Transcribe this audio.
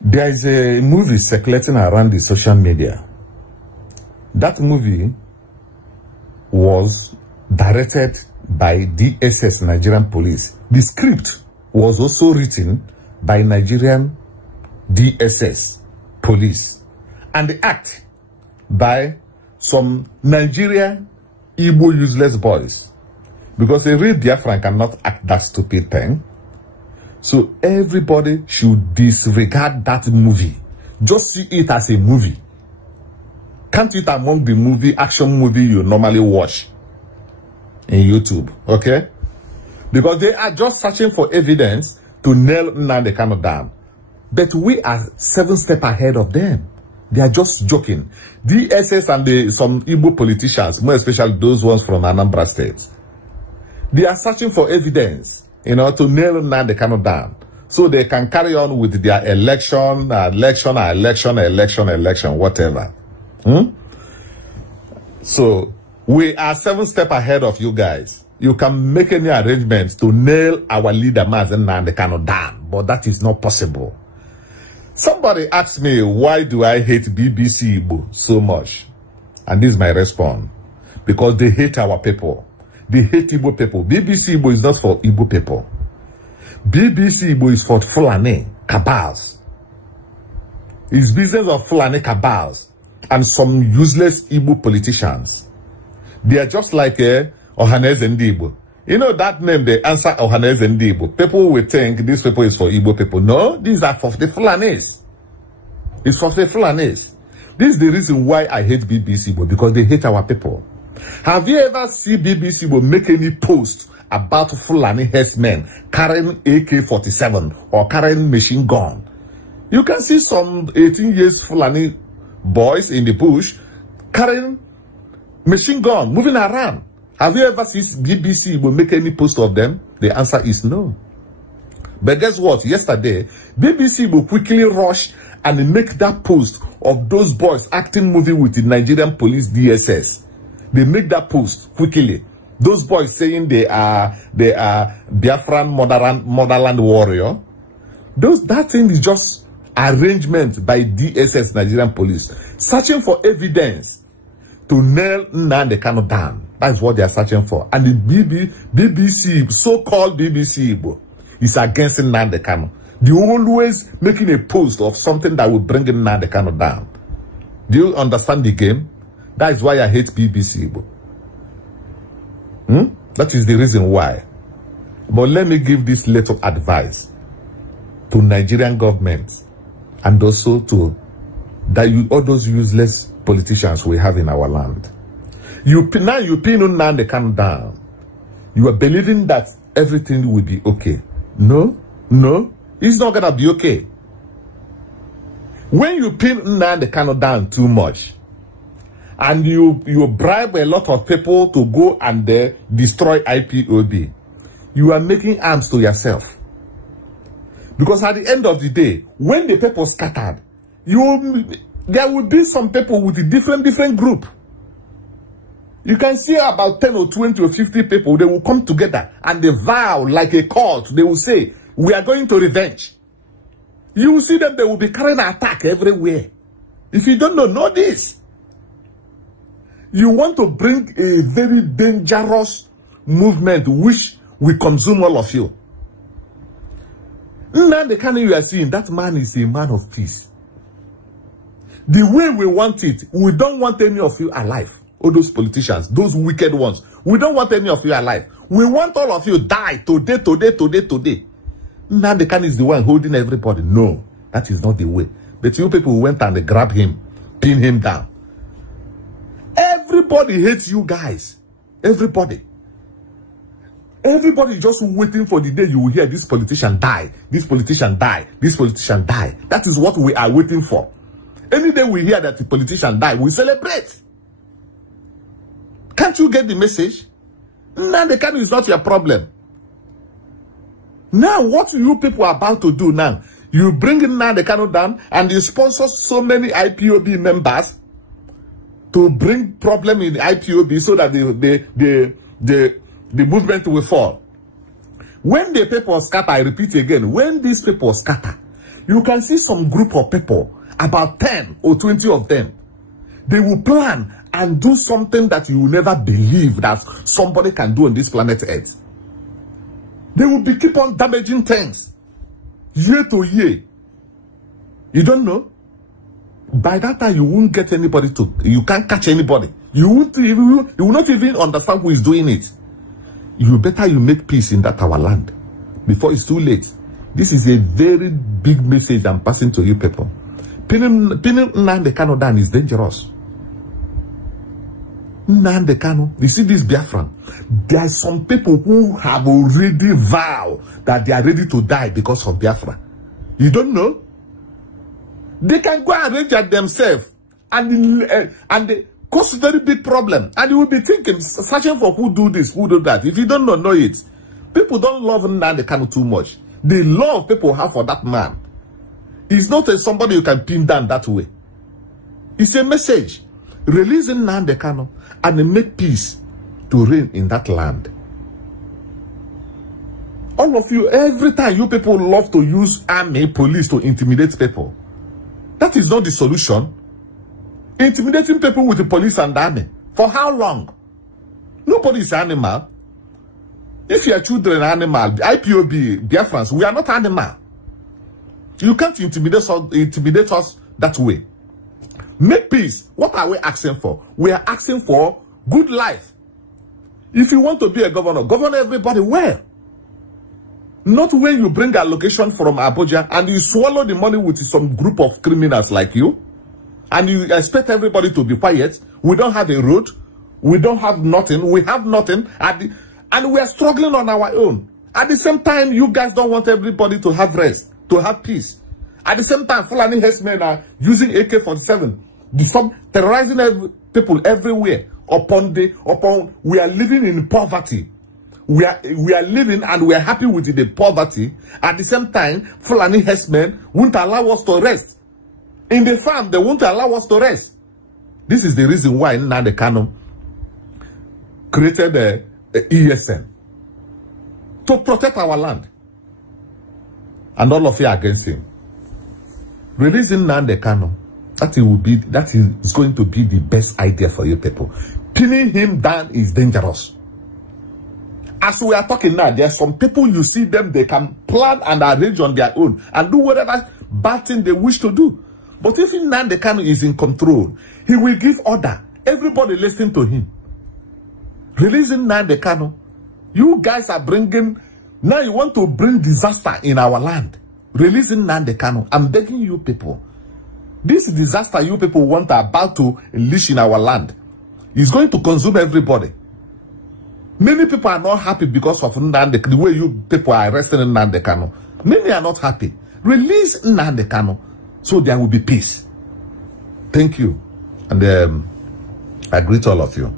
There is a movie circulating around the social media. That movie was directed by DSS, Nigerian Police. The script was also written by Nigerian DSS Police. And the act by some Nigerian Igbo useless boys. Because a real Biafran cannot act that stupid thing. So everybody should disregard that movie. Just see it as a movie. Count it among the action movie you normally watch in YouTube, okay? Because they are just searching for evidence to nail Nnamdi Kanu down. But we are 7 steps ahead of them. They are just joking. DSS and some Igbo politicians, more especially those ones from Anambra State, they are searching for evidence, to nail Nnamdi Kanu down, so they can carry on with their election, whatever. So we are 7 steps ahead of you guys. You can make any arrangements to nail our leader Mazi Nnamdi Kanu down, but that is not possible. Somebody asked me, why do I hate BBC Igbo so much? And this is my response. Because they hate our people. They hate Igbo people. BBC Igbo is not for Igbo people. BBC Igbo is for Fulani cabals. It's business of Fulani cabals and some useless Igbo politicians. They are just like Ohaneze Ndigbo. You know that name, they answer Ohaneze Ndigbo. People will think this people is for Igbo people. No, these are for the Fulanis. It's for the Fulanis. This is the reason why I hate BBC Igbo, because they hate our people. Have you ever seen BBC Igbo make any post about Fulani herdsmen carrying AK-47 or carrying machine gun? You can see some 18 years Fulani boys in the bush carrying machine gun, moving around. Have you ever seen BBC Igbo make any post of them? The answer is no. But guess what? Yesterday, BBC Igbo quickly rushed and make that post of those boys acting movie with the Nigerian police DSS. They make that post quickly. Those boys saying they are Biafran motherland warrior. That thing is just arrangement by DSS, Nigerian police, searching for evidence to nail Nnamdi Kanu down. That's what they are searching for. And the BBC, so-called BBC Igbo, is against Nnamdi Kanu. They always making a post of something that will bring Nnamdi Kanu down. Do you understand the game? That is why I hate BBC Igbo. That is the reason why. But let me give this little advice to Nigerian government and also to all those useless politicians we have in our land. Now you pin Nnamdi Kanu down. You are believing that everything will be okay. No, it's not gonna be okay. When you pin Nnamdi Kanu down too much, and you bribe a lot of people to go and destroy IPOB, you are making arms to yourself. Because at the end of the day, when the people scattered, there will be some people with a different group. You can see about 10 or 20 or 50 people, they will come together and they vow like a cult. They will say, we are going to revenge. You will see them, they will be carrying an attack everywhere. If you don't know this. You want to bring a very dangerous movement which will consume all of you. Now the kind you are seeing, that man is a man of peace. The way we want it, we don't want any of you alive. All those politicians, those wicked ones. We don't want any of you alive. We want all of you die today. Now the kind is the one holding everybody. No, that is not the way. But you people went and grabbed him, pinned him down. Everybody hates you guys. Everybody just waiting for the day you will hear this politician die, this politician die, this politician die. That is what we are waiting for. Any day we hear that the politician die, we celebrate. Can't you get the message? Nnamdi Kanu is not your problem. Now, what you people are about to do now, you bring Nnamdi Kanu down and you sponsor so many IPOB members to bring problem in the IPOB so that the movement will fall. When the people scatter, I repeat again, when these people scatter, You can see some group of people, about 10 or 20 of them. They will plan and do something that you will never believe that somebody can do on this planet Earth. They will keep on damaging things year to year. You don't know? By that time, you won't get anybody you can't catch anybody. You will not even understand who is doing it. You make peace in that our land before it's too late. This is a very big message I'm passing to you people. Pinning Nnamdi Kanu down is dangerous. Nnamdi Kanu, you see this Biafran, there are some people who have already vowed that they are ready to die because of Biafra. You don't know? They can go and arrange it themselves and they cause a very big problem. And you will be thinking, searching for who do this, who do that. If you don't know it. People don't love Nnamdi Kanu too much. The love people have for that man is not somebody you can pin down that way. It's a message. Releasing Nnamdi Kanu and make peace to reign in that land. All of you, every time you people love to use army, police to intimidate people. That is not the solution. Intimidating people with the police and the army. For how long? Nobody is an animal. If your children are animal, IPOB, Biafrans, we are not animal. You can't intimidate us that way. Make peace. What are we asking for? We are asking for good life. If you want to be a governor, govern everybody well. Not when you bring allocation from Abuja and you swallow the money with some group of criminals like you, and you expect everybody to be quiet. We don't have a road. We don't have nothing. We have nothing. And we are struggling on our own. At the same time, you guys don't want everybody to have rest, to have peace. At the same time, Fulani herdsmen are using AK-47, terrorizing people everywhere. We are living in poverty. We are living and we are happy with the poverty. At the same time, Fulani herdsmen won't allow us to rest. In the farm, they won't allow us to rest. This is the reason why Nnamdi Kanu created the ESN to protect our land. And all of you are against him. Releasing Nnamdi Kanu, that is going to be the best idea for you people. Pinning him down is dangerous. As we are talking now, there are some people you see them, they can plan and arrange on their own and do whatever bad thing they wish to do. But if Nnamdi Kanu is in control, he will give order. Everybody listen to him. Releasing Nnamdi Kanu, you guys are bringing, now you want to bring disaster in our land. Releasing Nnamdi Kanu, I'm begging you people. This disaster you people want about to unleash in our land is going to consume everybody. Many people are not happy because of Nnamdi, the way you people are arresting Nnamdi Kanu. Many are not happy. Release Nnamdi Kanu so there will be peace. Thank you. And I greet all of you.